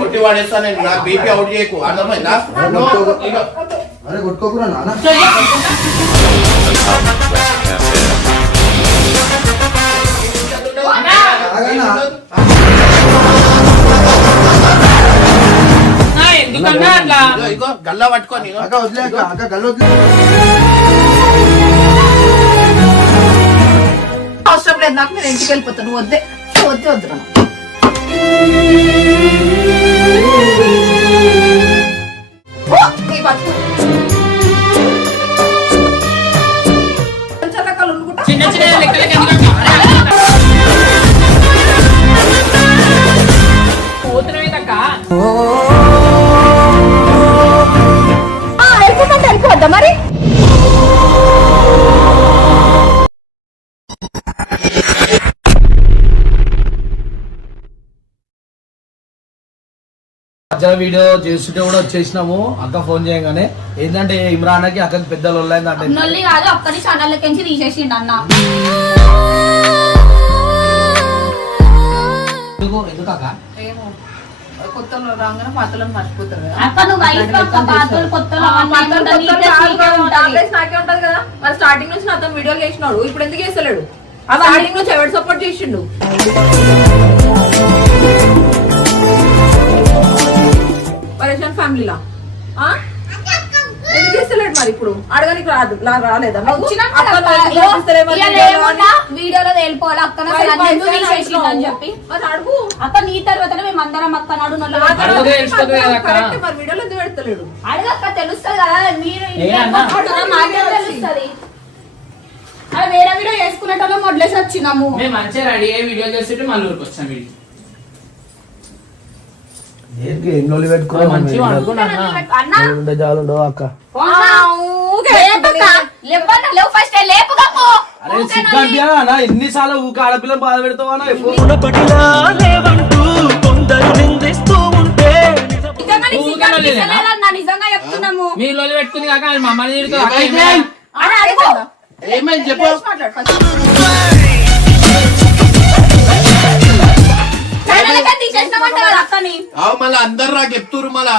కొట్టి వాడేస్తా నేను, నా బీపీ అవుట్ చేయకు, అర్థమైందా? అరే కొట్టుకోకురా నాన్న. గల్లా పట్టుకొని అక్క వదిలే అక్క గల్ల వదిలే. అవసరం లేదు నాకు, నేను ఇంటికి వెళ్ళిపోతాను. వద్దే వద్దే వద్దురా. చిన్న చిన్న లెక్కలకి పోతున్నాయిదక్క వెళ్ళిపోద్దా మరి? వీడియో చేస్తుంటే కూడా వచ్చేసినాము. అక్క ఫోన్ చేయగానే ఏంటంటే ఇమ్రాన్ కి అక్కకి పెద్దలు వాళ్ళైందంటే కాదు అక్కడి ఛానల్లోకి తీసేసిండు అన్న. ఎందుకు అక్క? కొత్తలో రాగానే పాతలను మర్చిపోతారు కదా. నాకే ఉంటది కదా. మరి స్టార్టింగ్ నుంచి నాతో వీడియోలు చేసినాడు, ఇప్పుడు ఎందుకు చేస్తలేడు? స్టార్టింగ్ నుంచి ఎవరు సపోర్ట్ చేసిండు? పరేషాన్ ఫ్యామిలీలా ఎందుకు చేస్తలేడు? మరి ఇప్పుడు అడగనికి రాలేదా? వీడియోలో వెళ్ళిపోవాలి అక్క చెప్పి మరి అడుగు అక్క. నీ తర్వాత మేము అందరం అక్క నాడు మరి వీడియోలో ఎందుకు పెడతలేడు? అడగక్క, తెలుస్తుంది కదా. మీరు తెలుస్తుంది. అదే వేరే వీడియో చేసుకునేటోళ్ళం వదిలేసి వచ్చినాము. మేము మంచిగా రెడీ అయ్యి వీడియో చేస్తుంటే మళ్ళీ ఊరికి వచ్చాం. వీడియో ఎన్నిసార్లు ఊక ఆడపిల్ల బాధ పెడతావా? నిజంగా చెప్తున్నాము. మీ లోలు పెట్టుకుంది కాక మమ్మల్ని ఏమైంది చెప్పు. మళ్ళీ అందరు నాకు చెప్తురు. మళ్ళా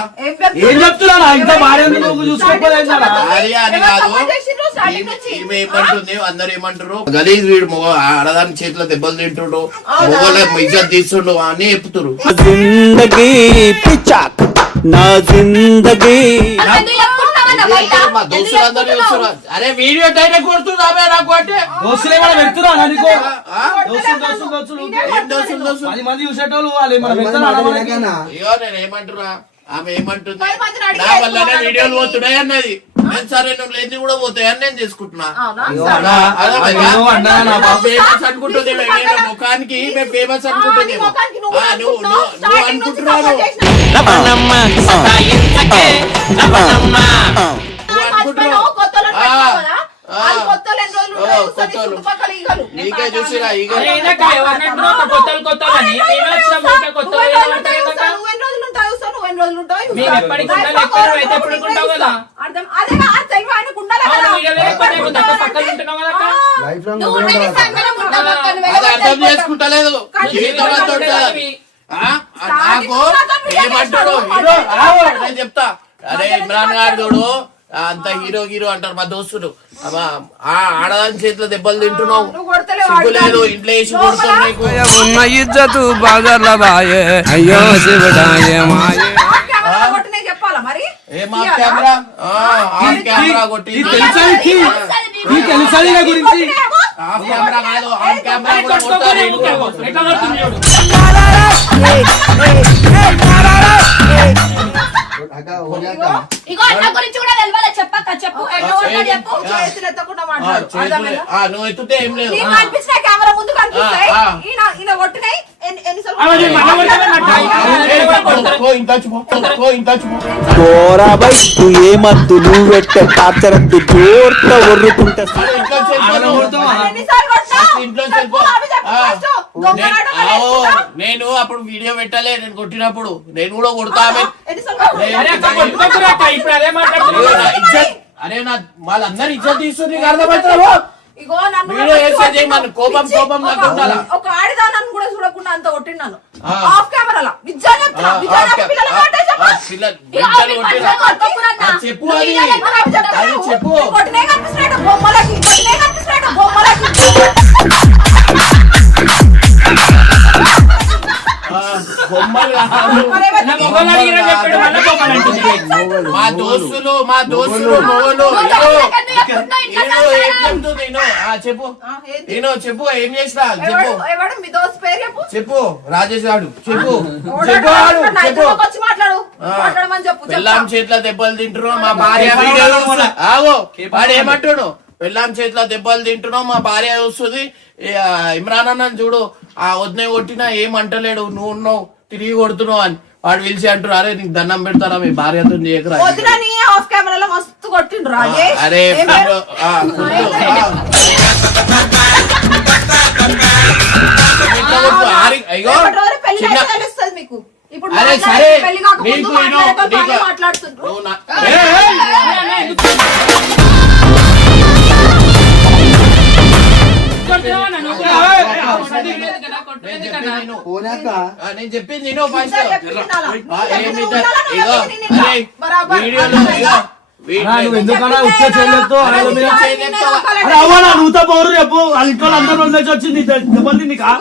ఏం చెప్తున్నా ఇంత భార్య చూసుకోలేదు ఏమంటుంది? అందరు ఏమంటారు? గలీజ్ వీడు ఆడదాని చేతిలో దెబ్బలు తింటుడు, మొగల ఇజ్జత్ తీస్తుండు అని చెప్తురు. అరే వీడియో డైరెక్ట్ కొడుతున్నా దోస్తులు ఏమైనా పెడుతున్నా? మంది చూసేటోళ్ళు నేను ఏమంటున్నా? ఆమె ఏమంటుంది? నా వల్లనే వీడియోలు పోతున్నాయి అన్నది. నేను సరే నువ్వు లేని కూడా పోతాయని నేను తీసుకుంటున్నా. ఫేమస్ అనుకుంటుంది ముఖానికి, మేము ఫేమస్ అనుకుంటుంది. నువ్వు అనుకుంటున్నాను నీకే చూసిరా అర్థం చేసుకుంటలేదు. నాకు ఏమంటాడు నేను చెప్తా. అరే ఇమ్రాన్ గారు చూడు అంత హీరో హీరో అంటారు మా దోస్తులు. ఆడదాని చేతిలో దెబ్బలు తింటున్నావు, సిగ్గులేదు, ఇంట్లో వేసి కొడుతున్నావు. ఇజ్జతు బాజర్ల బాయే అయ్యో శివుడాయే మాయే. కెమెరా కెమెరా కొట్టి గురించి కెమెరా కాదు, ఆన్ కెమెరా కూడా కొట్టారు. నువ్వు ఎత్తుతే ఏం లేదు. ఏమద్దు నువ్వు పెట్టే పాత్రద్దు జోర్త ఒర్రుకుంటా. ఇంట్లో చెప్పు. నేను అప్పుడు వీడియో పెట్టలే, నేను కొట్టినప్పుడు నేను కూడా కొడతా ఆమె. అరే అక్క కొట్టుకోకురా అక్క, ఇప్పుడు అదే మాట్లాడుతున్నా. అరే నా వాళ్ళందరూ ఇజ్జత్ తీస్తుంది, నీకు అర్థమవుతావు? ఇగో నన్ను వీడియో వేసేది మన కోపం నాకు ఉండాలా? ఒక ఆడిదానని కూడా చూడకుండా అంత కొట్టినాను ఆ. ఆఫ్ కెమెరాలో నిజంగా చెప్తున్నా, నిజంగా పిల్లల మాట చెప్పు. పిల్లలు చెప్పు అది అది చెప్పు. కొట్టినే కనిపిస్తున్నాడు బొమ్మలకి, కొట్టినే కనిపిస్తున్నాడు బొమ్మలకి. బొమ్మలు నా మొగలు అడిగినా చెప్పాడు, మళ్ళా బొమ్మలు అంటుంది. మా దోస్తులు మొగలు ఏం చెప్తుంది చెప్పు. నేను చెప్పు, ఏం చేసినా చెప్పు. ఎవడు మీ దోస్త్ పేరు చెప్పు. చెప్పు రాజేష్ గారు చెప్పు. ఓడాడు, వచ్చి మాట్లాడు, మాట్లాడమని చెప్పు. పెళ్ళాం చేతిలో దెబ్బలు తింటున్నావు, మా భార్య వీడియోలు చూస్తా. ఆగో వాడు ఏమంటాడు? పెళ్ళాం చేతిలో దెబ్బలు తింటున్నావు, మా భార్య చూస్తుంది. ఇమ్రాన్ అన్న చూడు, ఆ వదిన కొట్టినా ఏమంటలేడు, నువ్వు ఉన్నావు తిరిగి కొడుతున్నావు అని వాడు పిలిచి అంటారు, అరే నీకు దండం పెడతారా మీ భార్యతో చేయకరా. వదిలని ఆఫ్ కెమెరాలో మస్తు కొట్టిండ్రు రాజేష్. అరే అయ్యో చిన్న తెలుస్తుంది మీకు. ఇప్పుడు అరే సరే పెళ్లి కాకముందు నీకు మాట్లాడుతుండ్రు. కొడుతున్నావా నన్ను? నేను చెప్పింది నేను ఫస్ట్ నువ్వు ఎందుకన్నా ఉచ్చ చేయలేదు? అరే అవ్వనా నువ్వుతో పోరు రేపు వాళ్ళ ఇంట్లో అందరూ వదిలేసి వచ్చింది దెబ్బలు నీకా?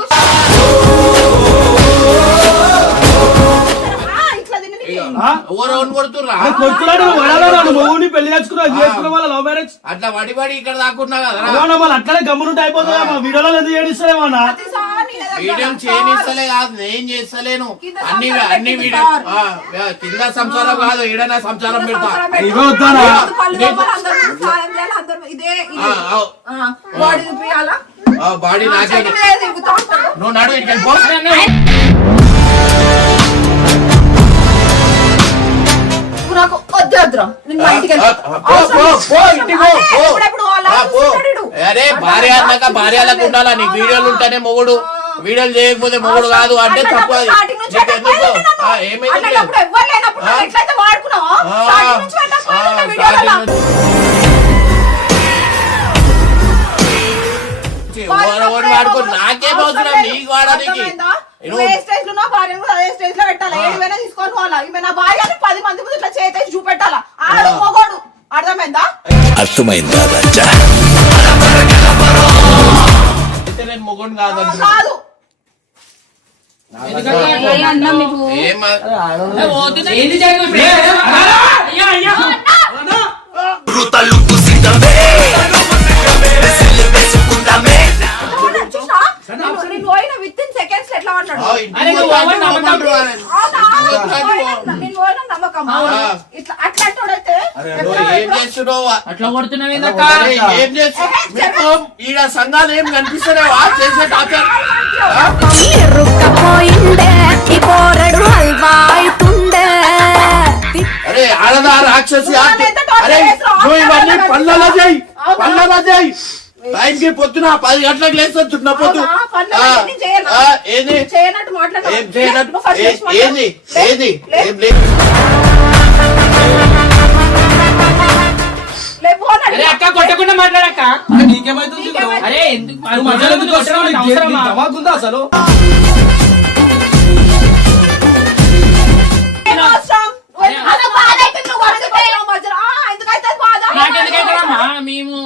కొడుతున్నా కొడుతున్నాడు వడాలను మొగుని పెళ్లి చేసుకున్న వాళ్ళ లవ్ మ్యారేజ్ అట్లా వడి ఇక్కడ దాక్కున్నా కదా. వాళ్ళు అట్లనే గమ్మునుంటే అయిపోతుందా? మా వీడియోలో ఎందుకు ఏడిస్తారేమన్నా? వీడియో చేయనిస్తలే కాదు, నేను చేస్తలేను. అన్ని వీడియో కింద సంసారం కాదు, ఈడనా సంసారం పెడతా. ఇగో వద్దానా? బాడీ నాకే నువ్వు నడు ఇంటికి పో. నాకు వద్దు వద్దురా, నేను మా ఇంటికి అరే భార్య అన్నాక భార్యలకు ఉండాలా? నీకు వీడియోలు ఉంటేనే మొగుడు, వీడియోలు చేయకపోతే మొగుడు కాదు అంటే తప్పు. ఏమైంది వాడుకో, నాకేం అవసరం నీకు వాడడానికి? చూపెట్టాలా ఆడ మొగోడు, అర్థమైందా? అర్థమైందా రాజా? అయితే నేను మొగుడు కాదంటున్నా. కాదు ఏంది జరిగింది? అయ్యా అయ్యా నేను పోయిన విత్ ఇన్ సెకండ్స్ ఎట్లా అన్నాడు? అరే నువ్వు ఎవరు నమ్మకం? నేను పోయిన నమ్మకం ఇట్లా అట్లా అంటాడైతే ఏం చేస్తున్నావు? అట్లా కొడుతున్నావు ఏందక్క? ఏం చేస్తున్నావు? ఈడ సంఘాలు ఏం కనిపిస్తున్నావా చేసే టార్చర్? అరే ఆడదా రాక్షసి? అరే నువ్వు ఇవన్నీ పళ్ళలో చేయి, పళ్ళలో చేయి. టైంకి పొద్దున 10 గంటలకు లేస్తా చుట్టిన పొద్దు. ఏది చేయనట్టు మాట్లాడు. ఏం చేయనట్టు? ఏది ఏది ఏం అరే అక్క కొట్టకుండా మాట్లాడక్క. నీకేమైతుంది? అరే ఎందుకు మధ్యలో ఎందుకు వస్తున్నావు? నీకు అవసరమా? దమాకుందా అసలు? నాకెందుకైతారమ్మా? మేము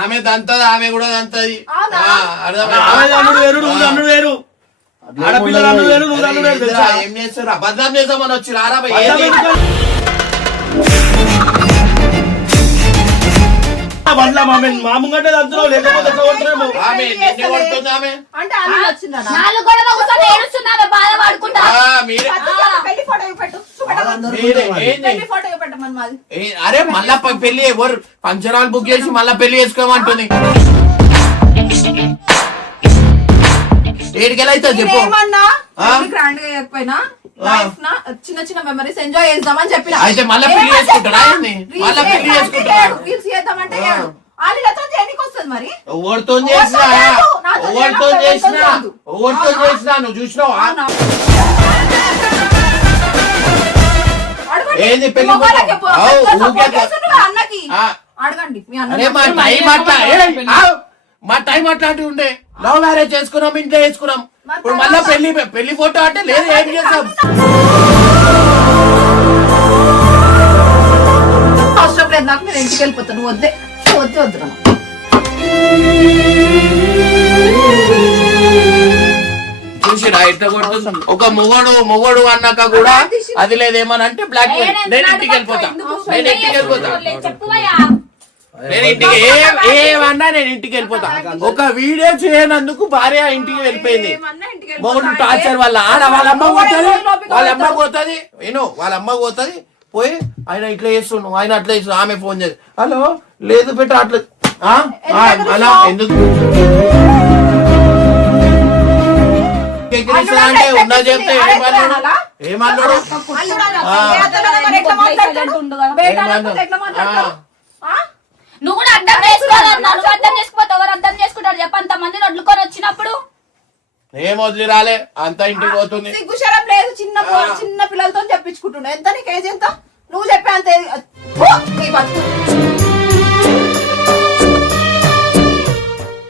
ఆమె దంతది, ఆమె కూడా దంతది. వేరు నువ్వు అన్ను వేరు, ఆడపిల్లలు అన్ను వేరు, నువ్వు అన్ను వేరు. తెలుసా? ఏం చేస్తారు? అబద్ధం చేద్దామని వచ్చి రారా మామూలుగా అంటున్నావు, లేకపోతే ఎట్లా కొడుతున్నామో. ఆమె నిన్ను కొడుతుంది ఆమె. అంటే అల్లు వచ్చిందా? నాలుగు గొడవ కూర్చొని ఏడుస్తున్నాను బాధపడుకుంటా. మీరే పెళ్లి ఫోటో పెట్టు, పెళ్లి ఫోటో పెట్టమని మాది. అరే మళ్ళా పెళ్లి ఎవరు పంచరాలు బుక్ చేసి మళ్ళా పెళ్లి చేసుకోమంటుంది. ఏడికెళ్ళి అవుతుంది చెప్పు ఏమన్నా ఆ? గ్రాండ్ గా చేయకపోయినా లైఫ్ నా చిన్న చిన్న మెమరీస్ ఎంజాయ్ చేద్దామని చెప్పిన అయితే మళ్ళా పెళ్లి చేసుకుంటారా ఆయన్ని? మళ్ళా పెళ్లి చేసుకుంటారా రీల్స్ చేద్దామంటే వాళ్ళతో చేయడానికి వస్తుంది మరి ఎవరితో చేసినా ఎవరితో చేసినా ఎవరితో చేసినా నువ్వు చూసినావా ఏంది పెళ్లి అన్నకి అడగండి మీ అన్న అరే మా టైం అట్లాంటివి ఉండే లవ్ మ్యారేజ్ చేసుకున్నాం ఇంట్లో చేసుకున్నాం ఇప్పుడు మళ్ళా పెళ్లి ఫోటో అంటే లేదు ఏం చేస్తాం అవసరం లేదు నాకు నేను ఇంటికి వెళ్ళిపోతాను వద్దే వద్దే వద్దు నాన్న. చూసిరా ఎట్లా కొడుతుంది ఒక మొగోడు అన్నాక కూడా అది లేదేమనంటే బ్లాక్ నేను ఇంటికి వెళ్ళిపోతా నేను ఇంటికి వెళ్ళిపోతా నేను ఇంటికి ఏమన్నా నేను ఇంటికి వెళ్ళిపోతా ఒక వీడియో చేయనందుకు భార్య ఇంటికి వెళ్ళిపోయింది మొగుడు టార్చర్ వాళ్ళ వాళ్ళ అమ్మ పోతుంది విను వాళ్ళ అమ్మ పోతుంది పోయి ఆయన ఇట్లా చేస్తుండు ఆయన అట్లా చేస్తుండు ఆమె ఫోన్ చేసి హలో లేదు బిడ్డ అట్లా అలా ఎందుకు అంటే ఉన్నా చెప్తే ఏమన్నాడు నువ్వు కూడా అర్థం చేసుకోవాలన్నా నువ్వు అర్థం చేసుకోపోతావు ఎవరు అర్థం చేసుకుంటారు చెప్ప అంత మందిని వడ్లుకొని వచ్చినప్పుడు ఏం వదిలి రాలే అంత ఇంటికి పోతుంది సిగ్గుశరం లేదు చిన్న చిన్న పిల్లలతో చెప్పించుకుంటుండే ఎంత నీకు ఏజ్ ఎంత నువ్వు చెప్పే అంత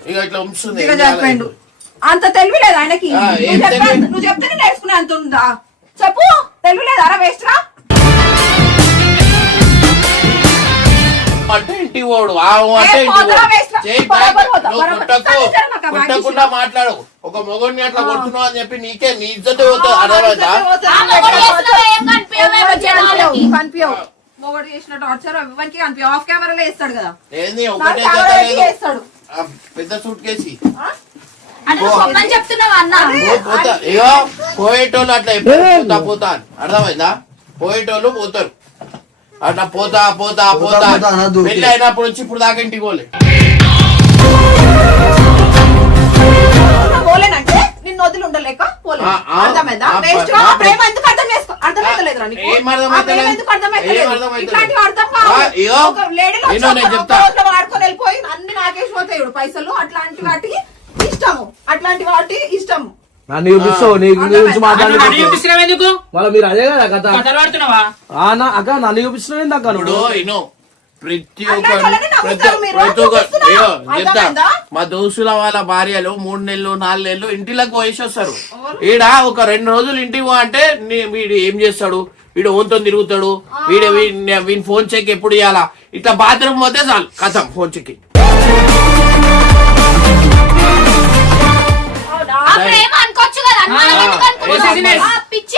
ఇక ఇట్లా ఉంచుతుంది చెప్పండు అంత తెలివి లేదు ఆయనకి నువ్వు చెప్తే నేర్చుకునే అంత ఉందా చెప్పు తెలివి లేదు అరా వేస్ట్ రా అంటే ఇంటికి పోడు అంటే కొట్టకుండా మాట్లాడు ఒక మొగడిని అట్లా కొడుతున్నావు అని చెప్పి నీకే నీ ఇజ్జతే పోతుంది అర్థమైందా కనిపించవు మొగడు చేసిన టార్చర్ ఎవరికి కనిపించవు ఆఫ్ కెమెరాలో వేస్తాడు కదా ఏంది ఒకటే వేస్తాడు పెద్ద సూట్ కేసి చెప్తున్నావా అన్న ఇగో పోయేటోళ్ళు అట్లా ఎప్పుడు పోతా అర్థమైందా పోయేటోళ్ళు పోతారు అట్లా పోతా పోతా పోతా పెళ్లి అయినప్పటి నుంచి ఇప్పుడు దాకా ఇంటికి పోలే పోలేనంటే నిన్ను వదిలి ఉండలేక పోలే అర్థమైందా వేస్ట్ ప్రేమ ఎందుకు అర్థం చేసుకో అర్థమైతలేదురా నీకు ఎందుకు అర్థమైతలేదు ఇట్లాంటివి అర్థం కావు లేడీలో వాడుకొని వెళ్ళిపోయి అన్ని నాకేసి పోతాయి పైసలు అట్లాంటి వాటికి ఇష్టము అట్లాంటి వాటి ఇష్టము నన్ను చూపిస్తావు నీ గురించి మాట్లాడుతున్నావు చూపిస్తున్నావు ఎందుకు మళ్ళీ మీరు అదే కదా కథ కథలు పడుతున్నావా అక్క నన్ను చూపిస్తున్నావు ఏంది అక్క నువ్వు ప్రతి ఒక్క చెప్తా మా దోస్తుల వాళ్ళ భార్యలు 3 నెలలు 4 నెలలు ఇంటిలోకి పోయేసి వస్తారు ఈడ ఒక 2 రోజులు ఇంటికి పో అంటే వీడు ఏం చేస్తాడు వీడు ఓన్తో తిరుగుతాడు వీడి ఫోన్ చెక్ ఎప్పుడు ఇవ్వాలా ఇట్లా బాత్రూమ్ పోతే చాలు కథం ఫోన్ చెక్ అనుకోవచ్చు కదా పిచ్చి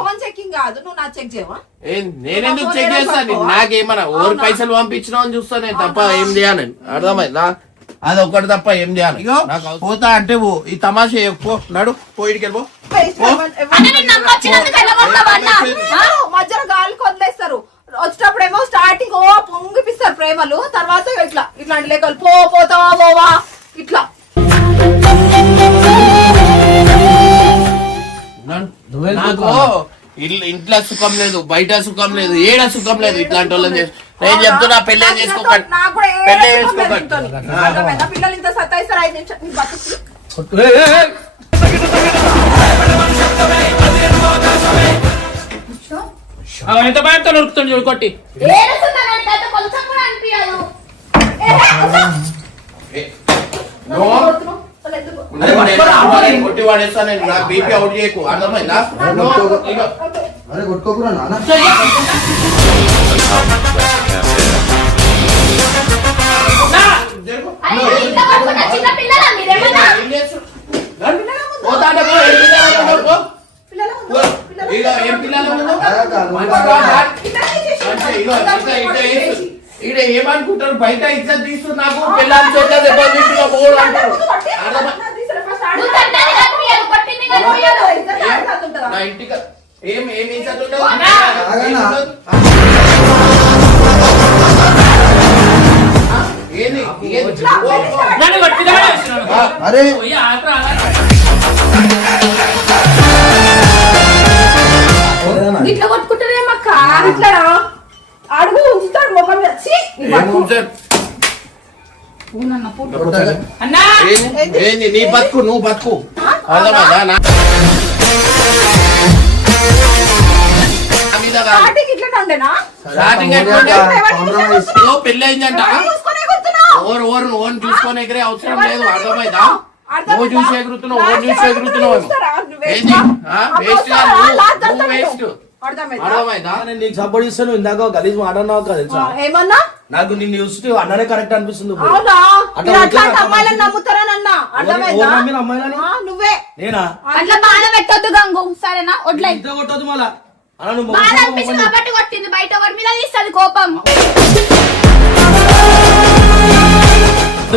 ఫోన్ చెకింగ్ కాదు నువ్వు నా చెక్ చేయవా నేనెందుకు చెక్ చేస్తాను నాకేమన్నా ఎవరు పైసలు పంపించినా అని చూస్తా నేను తప్ప ఏం చేయాలని అర్థమైందా అది ఒక్కటి తప్ప ఏం చేయాలి పోతా అంటే ఈ తమాషా పో నడు పోయిడికి వెళ్ళిపో మధ్యలో గాలికి వదిలేస్తారు వచ్చేటప్పుడు ఏమో స్టార్టింగ్ పొంగిపిస్తారు ప్రేమలు తర్వాత ఇట్లా ఇట్లాంటి లెక్కలు పోతావా పోవా ఇట్లా నాకు ఇంట్లో సుఖం లేదు బయట సుఖం లేదు ఏడ సుఖం లేదు ఇట్లాంటి వాళ్ళని నేను చెప్తున్నా పెళ్ళే చేసుకోకండి పెళ్ళే చేసుకోకండి పిల్లలు ఇంత సత్తాయిస్తారు 5 నిమిషాలు ఎంత భయంతో నొరుకుతుంది చూడు కొట్టి కొంచెం కూడా అనిపించదు కొట్టి వాడేస్తా నేను నా బీపీ అవుట్ చేయకు అర్థమైందా అరే కొట్టుకోకురా నాన్న చిన్న పిల్లలా మీరేమన్నా ఏం పిల్లలు ఈడ ఏమనుకుంటారు బయట ఇజ్జత్ తీస్తూ నాకు పిల్లలు చోట్ల దెబ్బతింటున్నా పోడు అంటారు నా ఇంటికి ఏం ఇజ్జత్ ఉండదు ఏంది నన్ను కొట్టిదా అరే ఆత్ర అన్నా ఏంది నీ బతుకు నువ్వు బతుకు అర్థమైందా నా మీద కాదు. స్టార్టింగ్ ఇట్లనే ఉండేనా? స్టార్టింగ్ ఎట్లుండే? కాంప్రమైజ్. ఓ పెళ్ళి అయిందంట చూసుకొని ఎగురుతున్నావు. ఓన్ చూసుకొని ఎగిరే అవసరం లేదు అర్థమైందా నువ్వు చూసి ఎగురుతున్నావు చూసి ఎగురుతున్నావు ఏంది వేస్ట్ నువ్వు వేస్ట్ అర్థమైందా నేను నీకు సపోర్ట్ ఇస్తాను ఇందాక గలీజ్ మాట్లాడినావు కదా తెలుసా ఏమన్నా నాకు నిన్ను చూస్తే అన్ననే కరెక్ట్ అనిపిస్తుంది ఇప్పుడు. అవునా అట్లా మీరు అట్లా అట్లాంటి అమ్మాయిలను నమ్ముతారని అన్నా అర్థమైందా? ఎవరు నమ్మిన అమ్మాయిలని? నువ్వే నేనా అట్లా బాధ పెట్టొద్దు గంగు సరేనా వడ్లై ఇంత కొట్టదు మళ్ళా అలా నువ్వు బాధ మొగ అనిపించింది మొగ కాబట్టి కొట్టింది బయట ఒకటి మీద తీస్తుంది కోపం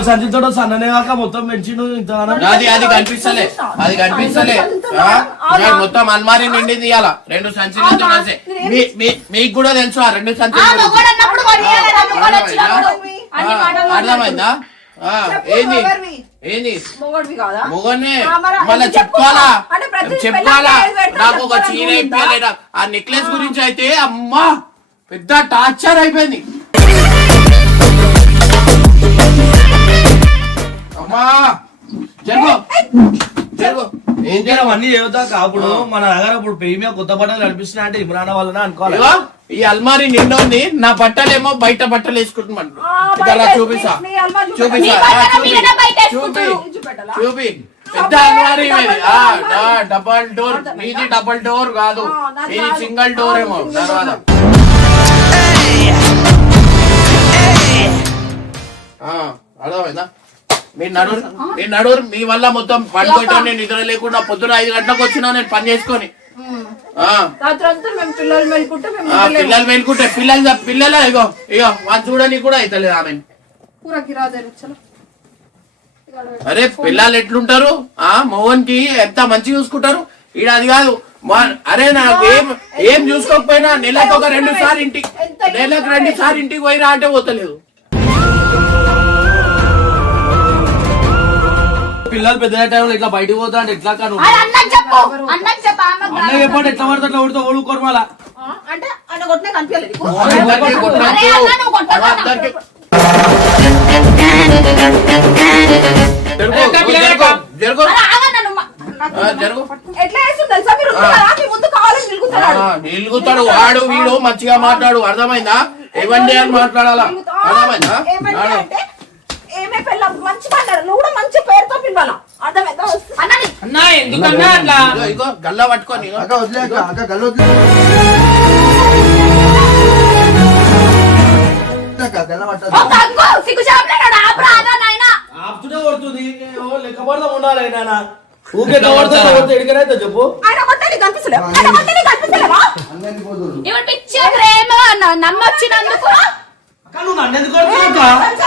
సంచితో సన్ననే కాక మొత్తం పెంచిండు ఇంత అది కనిపిస్తలే అది కనిపిస్తలే మొత్తం అల్మారీ నిండింది ఇవాళ 2 సంచులతో రాసే మీకు కూడా తెలుసు ఆ 2 సంచులు మొగోడు అన్నప్పుడు కొనియాలి, మొగోడు వచ్చినప్పుడు అన్ని మాటలు అర్థమైందా ఏంది ఏంది మొగోడివి కాదా? మొగనే మరి మళ్ళీ అది చెప్పుకోవాలా అంటే ప్రతి చెప్పుకోవాలా పెళ్ళానికి ఐదు నాకు ఒక పెట్టాలి, చీర ఉందా? ఇప్పించలేదా ఆ నెక్లెస్ గురించి అయితే అమ్మా పెద్ద టార్చర్ అయిపోయింది అమ్మా జరుగు జరుగు ఏం చేయాలి అన్ని చెబుతాక అప్పుడు మన దగ్గర ఇప్పుడు పెయ్యి మీద కొత్త బట్టలు కనిపిస్తున్నాయి అంటే ఇమ్రాన్ వాళ్ళనే అనుకోవాలి ఇదిగో, ఈ అల్మారీ నిండోంది నా బట్టలేమో బయట బట్టలు వేసుకుంటున్నాను బయట అలా వేసుకుని చూపిస్తా నీ అల్మారీ చూపిస్తా నీ ఆ, బట్టలు చూపి మీరే బయట చూపి వేసుకుంటారు. చూపి పెద్ద అల్మారీ ఇది. డబల్ డోర్ మీది డబల్ డోర్ కాదు ఇది సింగిల్ డోర్ ఏమో తర్వాత అర్థమైందా మీ నడురు మీ వల్ల మొత్తం పండుకోవటం నేను నిద్ర లేకుండా పొద్దున 5 గంటలకు వచ్చినా నేను పని చేసుకొని రాత్రంతా మేము పిల్లలు మెలుకుంటే మేము పిల్లలు మేలుకుంటే పిల్లలే ఇగో ఇగో వాళ్ళు చూడని కూడా అవుతలేదు ఆమె కూరకి రాదేరు చలో అరే పిల్లలు ఎట్లుంటారు మోహన్ కి ఎంత మంచిగా చూసుకుంటారు ఈడ అది కాదు అరే నాకు ఏం చూసుకోకపోయినా నెలకు ఒక 2 సార్లు ఇంటికి నెలకు 2 సార్లు ఇంటికి పోయిరా అంటే పోతలేదు పిల్లలు పెద్ద టైంలో ఇట్లా బయటకు పోతా అంటే ఎట్లా కాను అది అన్నకు చెప్పు అన్నకు చెప్పు ఆమెకు అన్న చెప్పండి ఎట్లా పడితే అట్లా కొడితే ఓడుకోరు మళ్ళా అంటే ఆయన కొట్టినా కనిపించలేదు నీకు? మోహన్ అందరికీ కొట్టొద్దు. అరే అన్న నువ్వు కొట్టొద్దు. అందరికీ జరుగు అరే ఆగన్న నువ్వు జరుగు ఎట్లా వేస్తుంది తెలుసా మీరు ఉన్నారా? మీ ముందు కావాలని నిలుగుతున్నాడు నిలుగుతాడు వాడు వీడు మంచిగా మాట్లాడు అర్థమైందా ఇవ్వండి అని మాట్లాడాలా అర్థమైందా ఏమంటే అంటే ఏమే పిల్ల మంచి మాట్లాడు నువ్వు కూడా మంచి పేరుతో పిలవాలా అర్థమైందా? అన్నది అన్నా ఎందుకన్నా అట్లా ఇగో గల్లా పట్టుకొని ఇగో. అక్క వదిలేక అక్క గల్ల వదిలే అక్క గల్ల పట్టదు ఓ గంగు సిగ్గు చేపలేడు ఆపురా ఆగా నాయనా ఆపుతూనే కొడుతుంది లెక్క పడతా ఉండాలి నాన్న ఊకే కొడితే ఎడికనైతే చెప్పు ఆయన కొట్టే నీకు కనిపిస్తలేవా? ఆయన కొట్టే నీకు కనిపిస్తలేవా? అన్నది పోదురు ఇవన్ పిచ్చే ప్రేమ నమ్మొచ్చినందుకు అక్క నువ్వు నన్ను ఎందుకు కొడుతున్నావు అక్క?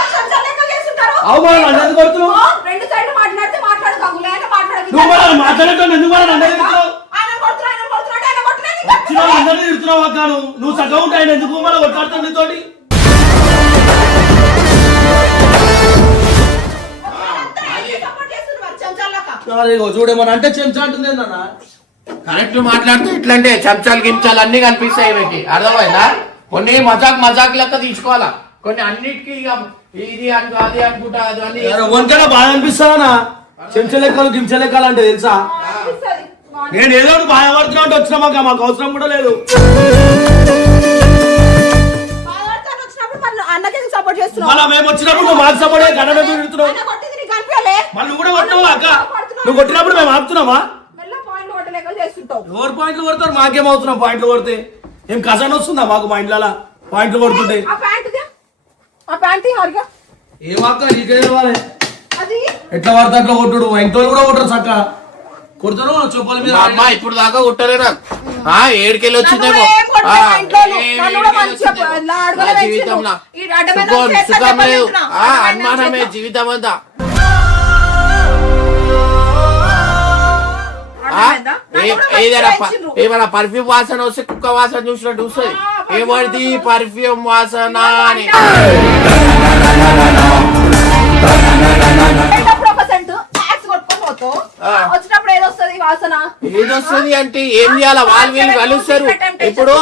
సంసారం లెక్క చేస్తుంటారు. అవు మరి నన్ను ఎందుకు కొడుతున్నావు ఓ, రెండు సైడ్లు మాట్లాడితే మాట్లాడు కాదు లేక మాట్లాడదు నువ్వు మరి మాట్లాడటం ఎందుకు మరి నన్ను ఎందుకు ఆయన కొడుతున్నాడు ఆయన కొట్టలేదు నీకు వచ్చిన అందరినీ తిడుతున్నావు అక్క నువ్వు సగం ఉంటాయి ఆయన ఎందుకు మళ్ళీ కొట్లాడుతావు నీతోటి సపోర్ట్ చేస్తున్నారు మరి చెంచాలక్క. చూడేమని అంటే చెంచా అంటుంది నాన్న కరెక్ట్ మాట్లాడితే ఇట్లంటే చెంచాలు గించాలు అన్ని కనిపిస్తాయి వీటికి అర్థమైందా కొన్ని మజాక్ లెక్క తీసుకోవాలా కొన్ని అన్నిటికీ ఇక ఇది అనుకో అది అనుకుంటా అది అని వంకన బాగా అనిపిస్తానా చెంచా లెక్కలు గించ లెక్కలు అంటే తెలుసా అనిపిస్తది. నేను ఏదో ఒకటి బాధపడుతున్నా అంటే వచ్చినా మాకు అవసరం కూడా లేదు బాధపడతాను వచ్చినప్పుడు మరి అన్నకి ఎందుకు సపోర్ట్ చేస్తున్నావు? మళ్ళీ మేము వచ్చినప్పుడు నువ్వు మాకు సపోర్ట్ గణన తిడుతున్నావు ఆయన కొట్టింది నీకు కనిపించలే? మళ్ళీ నువ్వు కూడా కొట్టినావు అక్క నువ్వు కొట్టినప్పుడు మేము ఆపుతున్నావా మెల్ల పాయింట్లు కొట్టలేక చేస్తుంటావు. ఎవరు పాయింట్లు కొడతారు మాకేం అవుతున్నాం పాయింట్లు కొడితే ఏం కజాన్ వస్తుందా మాకు మా ఇంట్లో పాయింట్లు కొడుతుంటే ఆ ప్యాంటుది ఆ ప్యాంట్ హరిగా ఏమాక నీకే ఇవ్వాలి అది ఎట్లా పడితే అట్లా కొట్టుడు మా ఇంట్లో కూడా కొట్టరు చక్క కొడతారు చెప్పాలి మీద మా అమ్మ ఇప్పుడు దాకా కుట్టలేరా ఏడుకెళ్ళి వచ్చిందేమో నన్ను ఏం కొట్టలే మా ఇంట్లో. నన్ను కూడా మంచిగా అడగలే పెంచిర్రు. జీవితంలో ఈ అడ్డమైన చేతులతో సుఖం లేదు పెంచినా. అనుమానమే జీవితం అంతా అర్థమైందా? నన్ను కూడా ఏదైనా మంచిగా పెంచిర్రు. ఏమైనా పర్ఫ్యూమ్ వాసన వస్తే కుక్క వాసన చూసినట్టు వస్తుంది ఏమడిది పర్ఫ్యూమ్ వాసన అని వెళ్ళేటప్పుడు ఒక సెంటు ట్యాక్స్ కొట్టుకొని పోతావు. వచ్చినప్పుడు ఏదొస్తుంది వాసన ఏదొస్తుంది అంటే ఏం చేయాలా? వాళ్ళు వీళ్ళు కలుస్తారు ఇప్పుడు.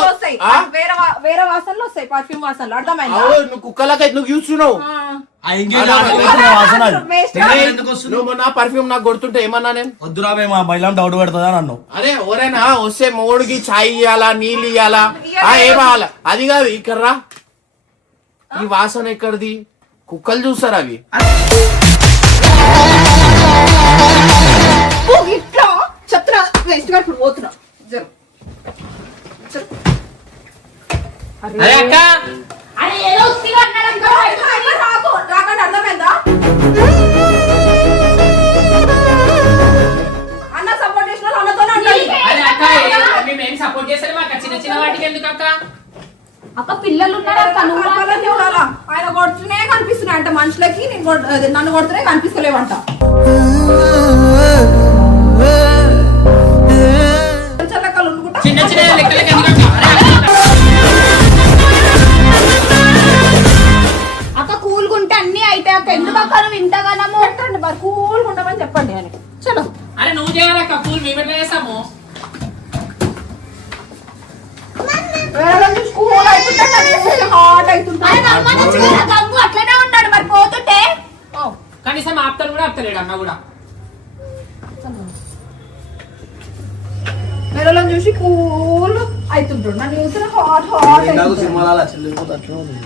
వేరే వాసనలు వస్తాయి, పర్ఫ్యూమ్ వాసనలు. అర్థమైందా? నువ్వు కుక్కలకైతే నువ్వు చూస్తున్నావు. నువ్వు మొన్న పర్ఫ్యూమ్ నాకు కొడుతుంటే ఏమన్నా నేను? వద్దురా మేము మా బయలం డౌట్ పెడతా అన్నావు. అరే ఎవరైనా వస్తే మూడికి చాయ్ ఇయ్యాలా, నీళ్ళు ఇయ్యాలా, ఏమావాలా? అది కాదు ఇక్కడ్రా. ఈ వాసన ఎక్కడిది? కుక్కలు చూస్తారు అవి. ఇట్లా చెప్తున్నా, వేస్ట్ గా ఇప్పుడు పోతున్నా. అరే అక్క అరే ఏదో ఉత్తిగా అన్నాడు అనుకో. రాకండి, అర్థమైందా? అన్న సపోర్ట్ చేసిన అన్నతోనే ఉండాలి. అరే అక్క మేము సపోర్ట్ చేస్తే మాకు చిన్న చిన్న వాటికి ఎందుకు అక్క? అక్క పిల్లలు ఉన్నారు అక్క, నువ్వు కనపడలేదు చూడాలా? ఆయన కొడుతూనే కనిపిస్తున్నాయి అంట మనుషులకి, నన్ను కొడుతూనే కనిపిస్తలేవంట. చల్లకలు ఉండుకుంటా. చిన్న చిన్న లెక్కలకి ఎందుకు అక్క? అక్క కూల్గుంటే అన్ని అయితే అక్క ఎందుకు అక్క నువ్వు ఇంతగానము? పెట్టండి మరి, కూల్గా ఉండమని చెప్పండి అని. చలో అరే నువ్వు చేయాలక్క, కూల్ మేము ఎట్లా చేస్తాము? కూల్ అవుతుంటే హాట్ అవుతుంటా. అరే నమ్మనొచ్చు కదా, గంగు అట్లనే ఉన్నాడు మరి పోతుంటే. కనీసం ఆపుతారు కూడా ఆపుతలేడు అన్న కూడా. వేరే చూసి కూల్ అవుతుంటాడు, నన్ను చూసిన హాట్ హాట్. సినిమాల చెల్లిపోతే అట్లా ఉంది.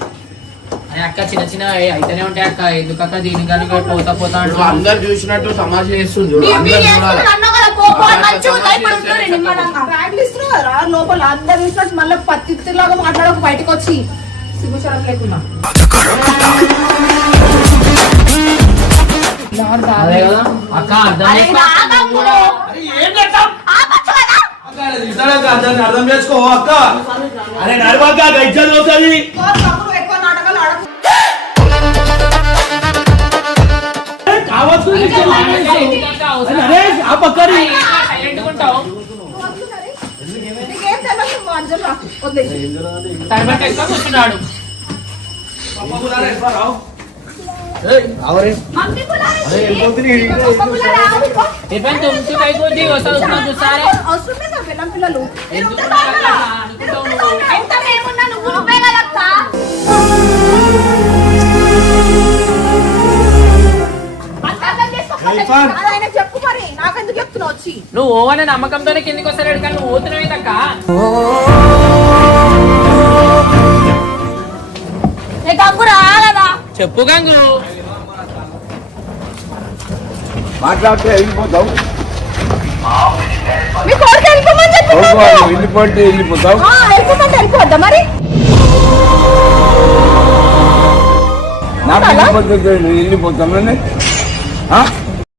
అరే అక్క చిన్న చిన్న అయితేనే ఉంటాయి అక్క, ఎందుకక్క దీనికి కనుక పోతా పోతా నువ్వు అంటూ అందరు చూసినట్టు తమాషా చేస్తుంది చూడు. మీరు అందరు చూడాలి. అన్నావు కదా పో పో అని మంచిగా ఉందా? ఇప్పుడు ఉండు నిమ్మలంగా. బ్యాగ్లు ఇస్తున్నావు కదా లోపల, అందరు చూసినట్టు మళ్ళీ పత్తిలాగా మాట్లాడక బయటకు వచ్చి సిగ్గుచడం లేకుండా. అదే కదా అక్క అర్థం అరే చేసుకో. నా గంగులో ఏం చేస్తాం? ఆపచ్చు కదా. అర్థం చేసుకో అక్క. అరే నడవక్క గజ్జలు అవుతుంది. ఎక్కువ నాటకాలు ఆడకు. కావచ్చు అక్క, అవసరం అరే ఆ పక్కని సైలెంట్గా ఉంటావు. నీకేం తెలియదు, నువ్వు అంజలి రా, వదిలేసి. తర్వాత ఎక్కువ కూర్చున్నాడు. मम्मी बुला रही है पापा बुला रहा है उनको టిఫిన్ తుమ్కి పైకి వస్తా చూసారే అవసరం లేదా పిల్లం పిల్లలు? ఎందుకు ఎంత మేమున్నా నువ్వు నువ్వే కదక్క అది ఆయన చెప్పు మరి, నాకెందుకు చెప్తున్నావు వచ్చి? నువ్వు ఓవనే నమ్మకంతోనే కిందికి వస్తాడు కానీ నువ్వు పోతున్నావేంటక్క? గంగు రాగదా చెప్పు గంగు. మాట్లాడితే వెళ్ళిపోతావు, మీ కోరిక వెళ్ళిపోమని చెప్పి వెళ్ళిపోతే వెళ్ళిపోతావు. వెళ్ళిపోమంటే వెళ్ళిపోద్దా మరి? నాకు వెళ్ళిపోతాను